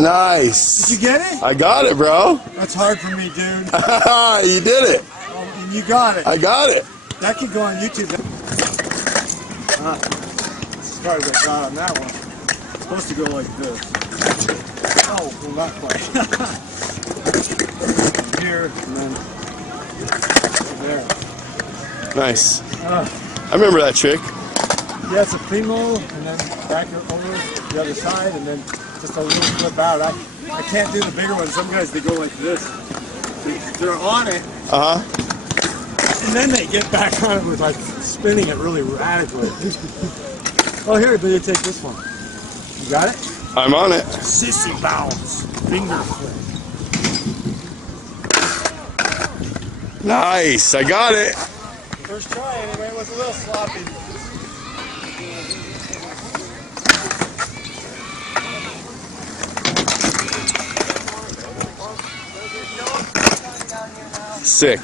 Nice. Did you get it? I got it, bro. That's hard for me, dude. You did it. Oh, and you got it. I got it. That could go on YouTube. As far as I got on that one. It's supposed to go like this. Oh, well, not quite. Here, and then there. Nice. I remember that trick. Yeah, it's a primo, and then back over the other side, and then just a little flip out. I can't do the bigger one. Some guys, they go like this. They're on it, and then they get back on it with like spinning it really radically. Oh, here, but you take this one. You got it? I'm on it. Sissy bounce. Finger flip. Nice. I got it. First try anyway, it was a little sloppy. Sick.